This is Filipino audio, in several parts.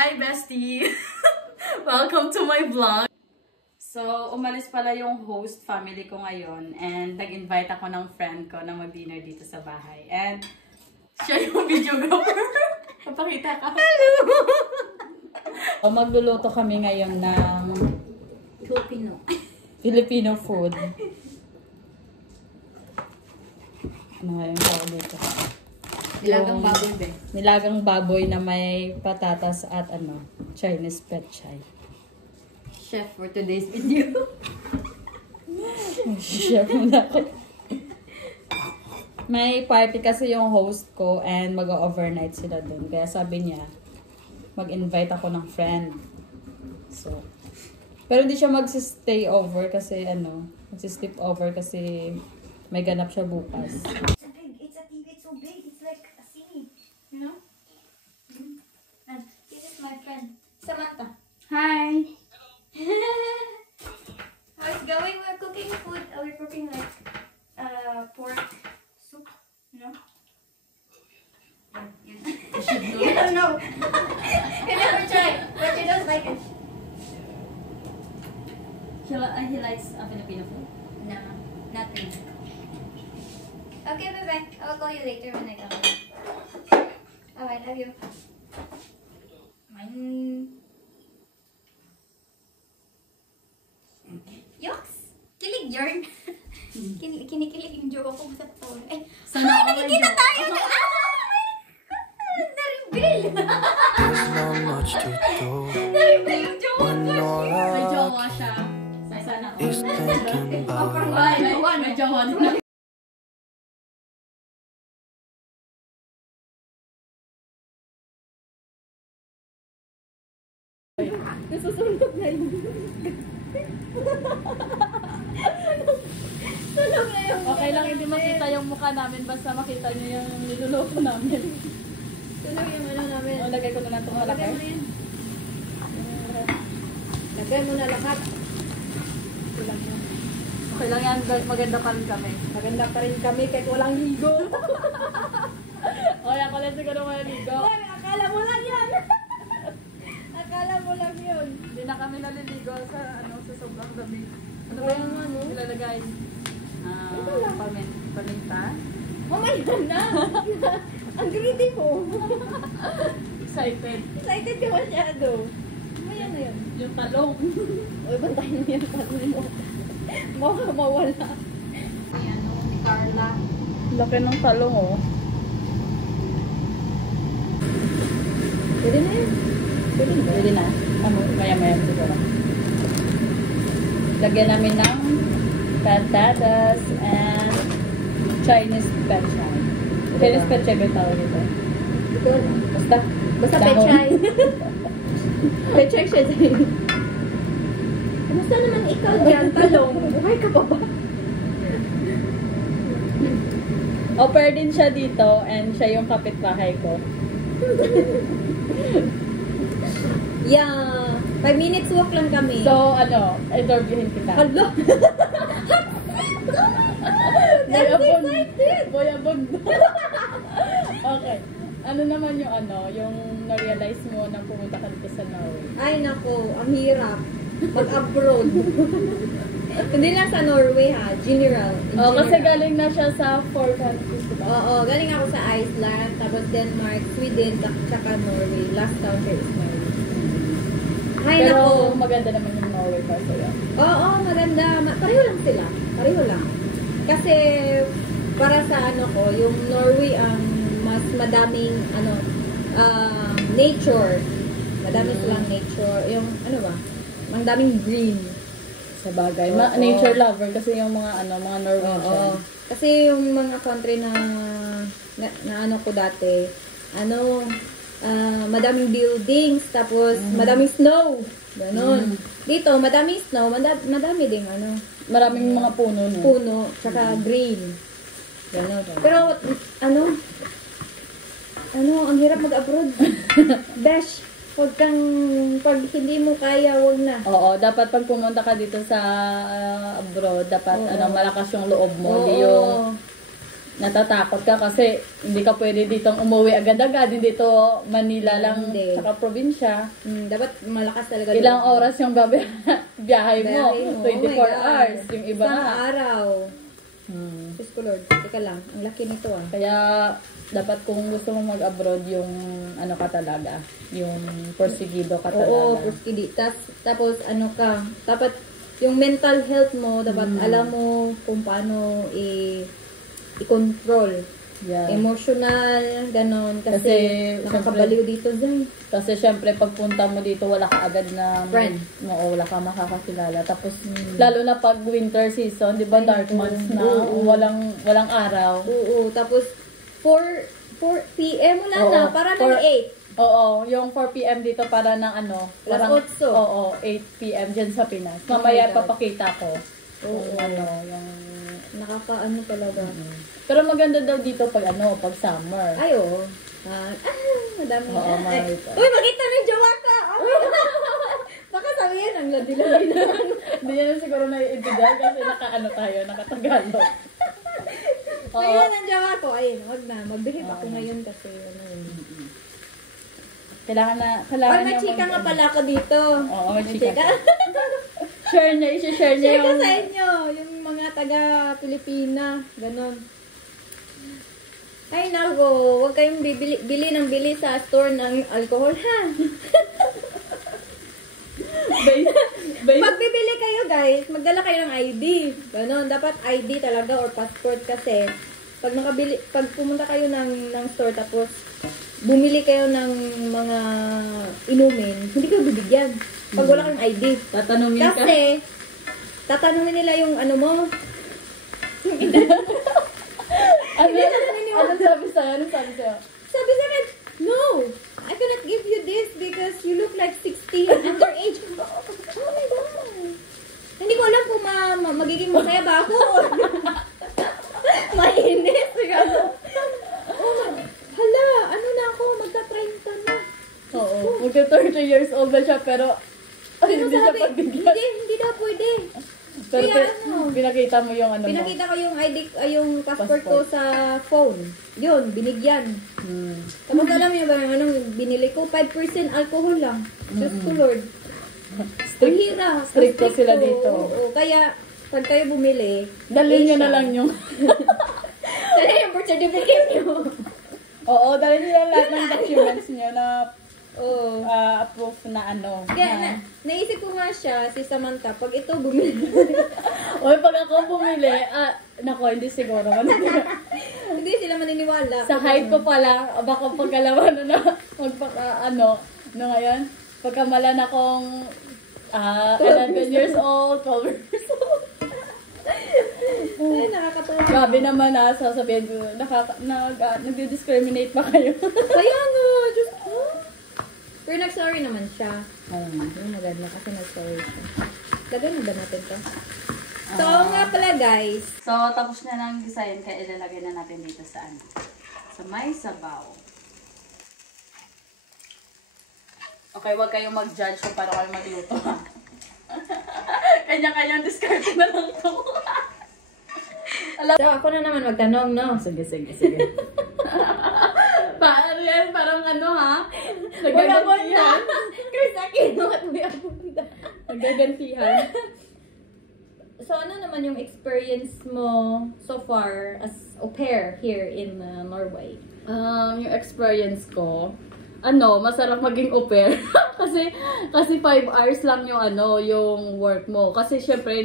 Hi, bestie! Welcome to my vlog! So, umalis pala yung host family ko ngayon and nag-invite ako ng friend ko na mag-dinner dito sa bahay. And siya yung videographer. Papakita ka. Hello! So, magluluto kami ngayon ng Filipino food. Ano nga yung tawag dito? Nilagang baboy ba? Nilagang baboy na may patatas at Chinese petchay. Chef for today's video. Chef na ako. May party kasi yung host ko and mag-overnight sila dun. Kaya sabi niya, mag-invite ako ng friend. So, pero hindi siya mag-stay over kasi mag-sleep over kasi may ganap siya bukas. It's a TV, it's so big, it's like a cine, you know? And this is my friend, Samantha. Hi! How it's going? We're cooking food, we're cooking like pork soup, you know? You don't know. You never tried, but you don't like it. He likes Filipino food? No, nothing. Okay, bye-bye. I'll call you later when I come home. Alright, love you. Yoks! Kilig yarn. Kinikilig yung joke ko sa phone. Eh, nakikita tayo! Na-reveal! There's not much to do Na-reveal yung joke when all May I jowa siya. Sana is thinking about may jowa na. Nasusunog na yun. Sunog na yun. Okay lang hindi makita yung mukha namin basta makita niyo yung niluluto namin. Sunog yung namin. O, lagay ko na lang itong malaki. Lagay mo na lahat. Okay lang yan guys, maganda pa rin kami. Maganda pa rin kami kahit walang ligo. O, yan ko lang siguro may ligo. Ay, akala mo lang yan. Akala mo lang yun. Hindi na kami naliligo sa sobrang dami. Ano ba yung nilalagay? Paminta? Mamaya na. Ang greedy mo. Excited. Excited ka masyado. Mamaya na yun. Yung talong. Uy, bantayin mo yung talong mo. Baka mawala. Ayan, Carla. Laki ng talong oh. Pwede na yun. Pwede na. Maya siguro. Lagyan namin ng patatas and Chinese petchay. Chinese petchay ba yung tawag dito? Ito na. Basta Dahon. pechay. Pechay siya dyan. Kamusta naman ikaw dyan, talong? Buhay ka pa ba? Au pair din siya dito and siya yung kapitbahay ko. Yeah. 5 minutes walk lang kami. So, interviewin kita. Hala! That's excited! Boyabog. Okay. Ano naman yung na-realize mo na pumunta ka dito sa Norway? Ay nako, ang hirap. Mag-abroad. Hindi lang sa Norway ha, general. Kasi galing na siya sa 4 countries, diba? Oo, galing ako sa Iceland, tapos Denmark, Sweden, tsaka Norway. Last country is Norway. Ay Pero nako. maganda naman yung Norway para sa'yo. Oo, maganda. Pareho lang sila. Pareho lang. Kasi para sa yung Norway ang mas madaming nature. Madami silang nature. Yung ang daming green. Sa bagay. Oo. Nature lover kasi yung mga Norwegian. Oo. Kasi yung mga country na ko dati, madaming buildings, tapos madaming snow. Ganon. Dito, madaming snow, madami ding Maraming mga puno, no? puno, tsaka green. Ganon. Pero, ang hirap mag-abroad. Besh, pag hindi mo kaya, wag na. Oo, dapat pag pumunta ka dito sa abroad, dapat Oo. malakas yung loob mo. Oo. Hindi yung natatakot ka kasi hindi ka pwede ditong umuwi agad-agad. Hindi dito Manila lang, Hindi. saka probinsya. Dapat malakas talaga. Ilang doon. oras yung biyahe mo? Biyahe mo. 24 Oh my God. hours. Yung iba Isang nga. araw. Hmm. Diyos ko Lord. Teka lang. Ang laki nito ah. Kaya, dapat kung gusto mo mag-abroad, yung ano ka talaga, yung porsigido ka talaga. Oo, puskidi. Tapos ano ka, dapat yung mental health mo, dapat alam mo kung paano i-control. Yeah. Emotional, ganon. Kasi Kasi, nakakabaliw dito, Zay. Kasi syempre, pagpunta mo dito, wala ka agad na Friend. wala ka makakakilala. Tapos, lalo na pag winter season, di ba, dark months na, Oo. walang araw. Oo, tapos 4 p.m. wala Oo. na, para For- ng 8. Oo, yung 4 p.m. dito para ng ano, Alas parang, 8. oo, 8 p.m. dyan sa Pinas. Oh Mamaya my God. papakita ko. Oo. Yung ano, yung... Nakakaano talaga. Pero maganda daw dito pag ano, pag summer. Ay, oo. Madami Oo, na. Ay, makita. uy, makita na yung jowa ka! Baka sabihin, ang ladi-ladi na. Hindi yan siguro naiintindihan kasi naka-ano tayo, naka-Tagalog. Oo. Ayun, ang jowa ko. Ayun, wag na. Mag-behave ako ngayon kasi, ano yun. Kailangan Ay, may chika nga pala ako dito. Oo, may chika ka. Share niya, isi-share niya Chika yung... sa inyo, yung mga taga-Pilipina. Ganon. Ay, nako. Huwag kayong bili ng bili sa store ng alcohol, ha? Pag bibili kayo, guys, magdala kayo ng ID. Ganon. Dapat ID talaga or passport kasi pag pumunta kayo ng store tapos bumili kayo ng mga inumin, hindi kayo bibigyan. Pag wala kang ID. Tatanungin ka. Kasi, tatanungin nila yung ano mo. Ano sabi sa'yo? Ano sabi sa'yo? Sabi sa akin, no, I cannot give you this because you look like 16 underage. Oh my God. Hindi ko alam kung magiging masaya ba ako. Mainis. Oh, hala, ano na ako, magta-30 na. Oo. Magka-30 years old na siya pero hindi siya sabi, pagbigyan. hindi daw pwede. Pero Kaya ano? pinakita mo yung ano mo. Pinakita ko yung ID, yung passport ko sa phone. Yun, binigyan. Tapos alam niyo ba yung anong binili ko? 5% alcohol lang. Diyos ko Lord. Ang hirap. Strict po sila dito. Oo, kaya pag kayo bumili, Dalhin nyo na lang yung... Dali yung birth certificate nyo. Oo, dalhin nyo lang lahat ng documents nyo na Oo. approve na ano. Kaya naisip ko nga siya, si Samantha, pag ito bumili. Oy, pag ako bumili, nako, hindi siguro. Hindi sila maniniwala. Sa height ko pa lang, baka pagkalaman na ngayon, pagkamalan akong 11 years old, 12 years old. Ay, nakakatuwa. Grabe naman sasabihin ko, nag-discriminate pa kayo. Kaya no, just, pero nag-sorry naman siya. Yung maganda kasi nag-sorry siya. Lagay na ba natin to? So, nga pala guys. So, tapos na ng design, kaya ilalagay na natin dito sa sa may sabaw. Okay, wag kayong mag-judge kung paano kayo magluto. Kanya-kanyang discard na lang to. So, ako na naman magtanong, no? Sige. Paano yan? Parang ano ha? Nagagantihan. Chris Aquino at may abunda. Nagagantihan. So, ano naman yung experience mo so far as au pair here in Norway? Yung experience ko, masarap maging au pair. kasi 5 hours lang yung work mo. Kasi syempre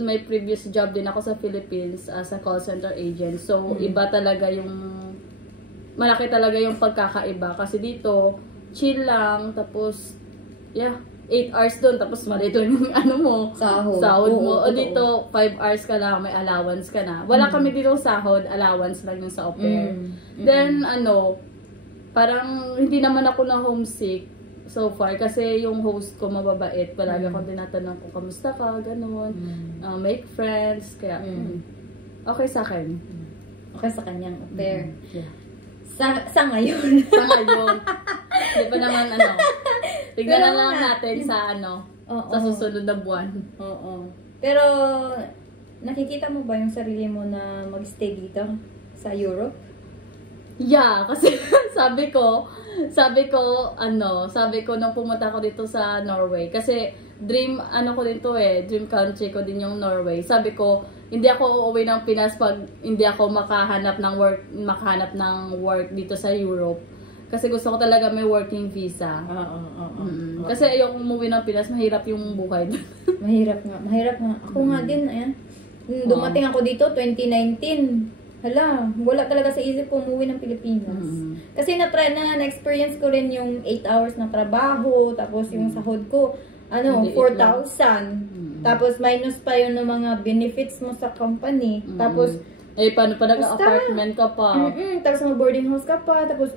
may previous job din ako sa Philippines as a call center agent. So, iba talaga malaki talaga yung pagkakaiba. Kasi dito, chill lang, tapos, 8 hours doon, tapos maliit lang yung sahod mo. O dito, 5 hours ka lang, may allowance ka na. Wala kami dito sahod, allowance lang yung sa au pair. Then, parang hindi naman ako na homesick so far kasi yung host ko mababait. Palagi akong tinatanong kung kamusta ka, gano'n. Make friends, kaya okay sa akin. Okay sa kanyang au pair. Yeah. Sa ngayon. Sa ngayon. Hindi pa naman tignan na lang natin sa sa susunod na buwan. Oo. Pero nakikita mo ba yung sarili mo na mag-stay dito sa Europe? Yeah, kasi sabi ko nung pumunta ko dito sa Norway, kasi dream country ko din yung Norway. Sabi ko, hindi ako uuwi ng Pinas pag hindi ako makahanap ng work dito sa Europe. Kasi gusto ko talaga may working visa. Kasi ayoko umuwi ng Pinas, mahirap yung buhay doon. Mahirap nga. Ako nga din, ayan. Dumating ako dito 2019. Hala, wala talaga sa isip ko umuwi ng Pilipinas. Kasi na-experience ko rin yung 8 hours na trabaho, tapos yung sahod ko, 4,000. Tapos minus pa yun ng mga benefits mo sa company. Tapos, paano pa nag-apartment ka pa? Tapos mag-boarding house ka pa, tapos,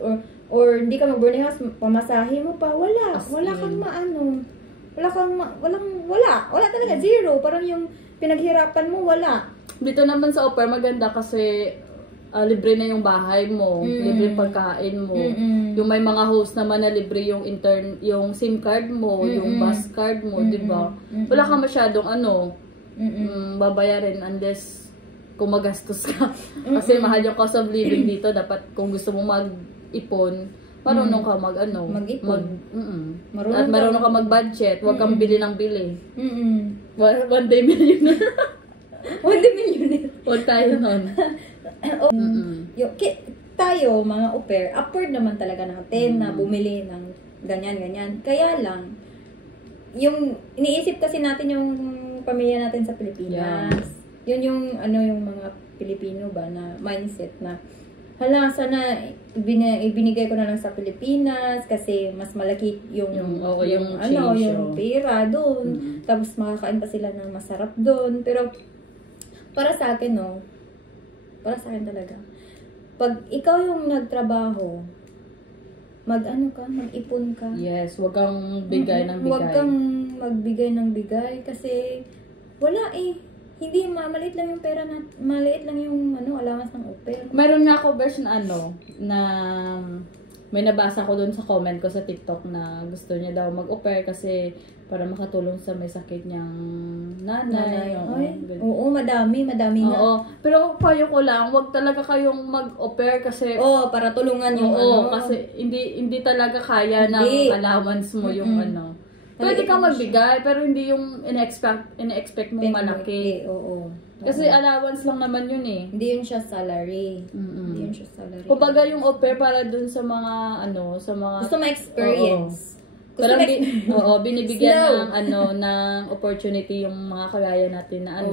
or hindi ka mag-boarding house, pamasahe mo pa, wala kang wala talaga, zero. Parang yung pinaghirapan mo, wala. Dito naman sa au pair, maganda kasi libre na yung bahay mo, libre pagkain mo. Yung may mga host naman na libre yung yung SIM card mo, yung bus card mo, di ba? Wala ka masyadong babayarin unless kung magastos ka. Kasi mahal yung cost of living dito. Dapat kung gusto mo mag-ipon, marunong ka mag-ipon. At marunong ka mag-budget. Huwag kang bili ng bili. One day millionaire. One day millionaire. Huwag tayo nun. Tayo, mga au pair, upward naman talaga natin na bumili ng ganyan. Kaya lang, yung iniisip kasi natin yung pamilya natin sa Pilipinas. Yun yung mga Pilipino ba na mindset na hala, sana ibinigay ko na lang sa Pilipinas kasi mas malaki yung pera doon. Tapos makakain pa sila ng masarap doon. Pero para sa akin talaga. Pag ikaw yung nagtrabaho, mag-ipon ka. Yes, wag kang bigay ng bigay. Wag kang magbigay ng bigay kasi wala hindi, maliit lang yung pera maliit lang yung allowance ng au pair. Mayroon nga ako version na may nabasa ko doon sa comment ko sa TikTok na gusto niya daw mag-au pair kasi para makatulong sa may sakit niyang nanay. Oo, madami na. Oo, pero payo ko lang, wag talaga kayong mag-au pair kasi para tulungan yung kasi hindi talaga kaya ng allowance mo yung Pwede kang magbigay, pero hindi yung in-expect mong malaki. Oo. Kasi allowance lang naman yun eh. Hindi yun siya salary. Kumbaga yung au pair para dun sa mga gusto ma-experience. Parang binibigyan ng opportunity yung mga kagaya natin na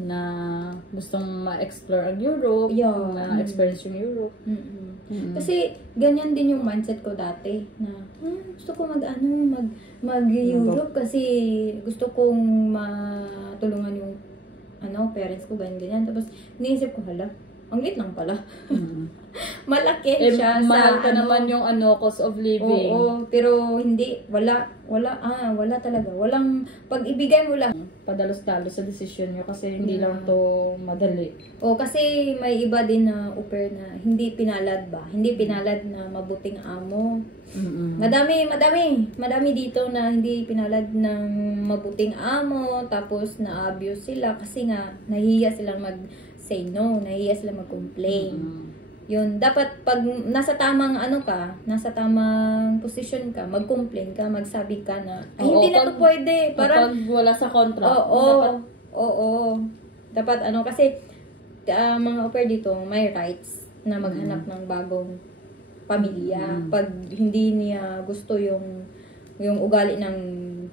na gustong ma-explore ang Europe, ma-experience yung Europe. Kasi ganyan din yung mindset ko dati na gusto ko mag-Europe kasi gusto kong matulungan yung parents ko, ganyan. Tapos iniisip ko, hala, ang liit lang pala. Malaki siya mahal ka naman yung cost of living. Oo, pero hindi, wala talaga. Walang, pag ibigay mo lang. Padalos-dalos sa decision nyo kasi hindi lang to madali. Kasi may iba din na au pair na hindi pinalad na mabuting amo. Madami dito na hindi pinalad ng mabuting amo, tapos na-abuse sila kasi nga nahihiya silang mag-say no, nahihiya silang mag-complain. Yun, dapat pag nasa tamang nasa tamang position ka, mag-complain ka, magsabi ka na hindi na to pwede. Pag wala sa contract. Dapat kasi mga au pair dito may rights na maghanap ng bagong pamilya. Pag hindi niya gusto yung ugali ng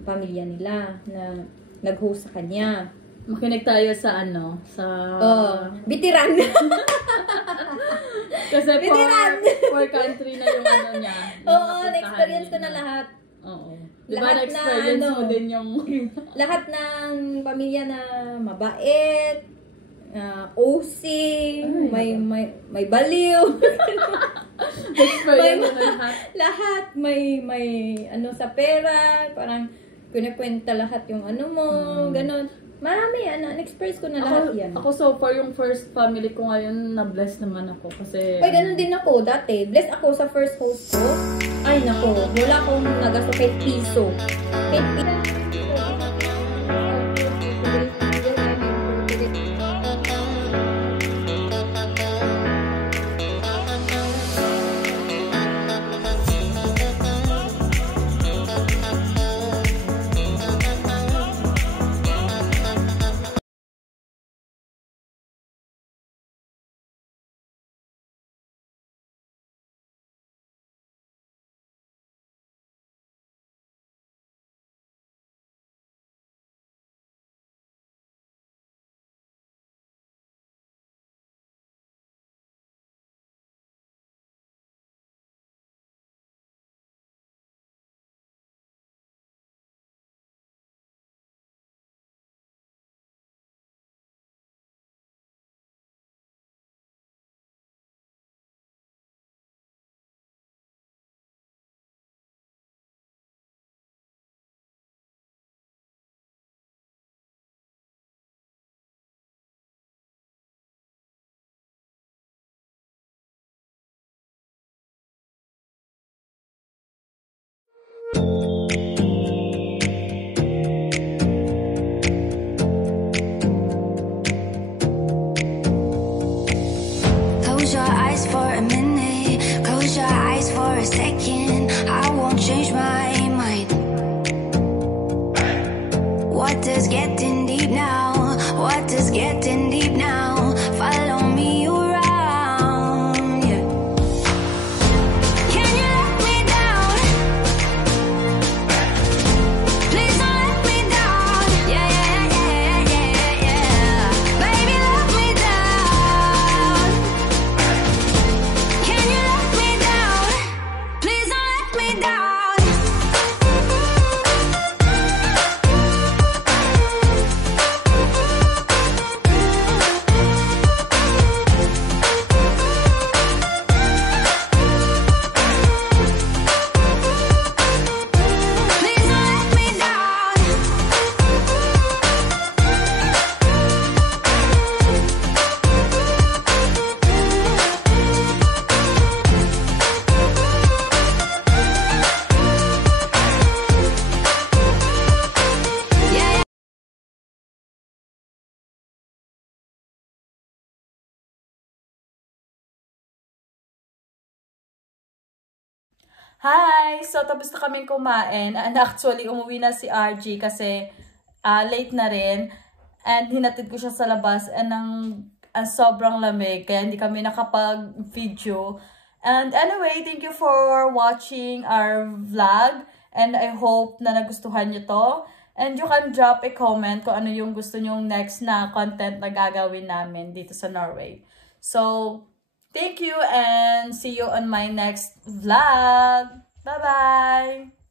pamilya nila na nag-host sa kanya. Makinig tayo sa bitiran. Kasi for country na yung niya. Na-experience ko na lahat. Diba na-experience mo din yung lahat ng pamilya na mabait, OC, may baliw. Experience mo lahat may sa pera, parang kunikwenta lahat yung mo, ganon. Marami, experience ko na lahat yan. Ako so far, yung first family ko ngayon, na-bless naman ako. Kasi ganun din ako dati. Blessed ako sa first host ko. Ay, nako. Wala akong nagasto kahit piso. What does getting deep now? What does getting deep now? Follow me around, yeah. Can you let me down? Please don't let me down. Yeah, yeah, yeah, yeah, yeah. Baby, let me down. Can you let me down? Please don't let me down. Please don't let me down. Yeah. Hi! So, tapos na kaming kumain. And actually, umuwi na si RG kasi late na rin. And hinatid ko siya sa labas. And sobrang lamig. Kaya hindi kami nakapag-video. And anyway, thank you for watching our vlog. And I hope na nagustuhan nyo to. And you can drop a comment kung ano yung gusto nyong next na content na gagawin namin dito sa Norway. So, thank you and see you on my next vlog. Bye-bye!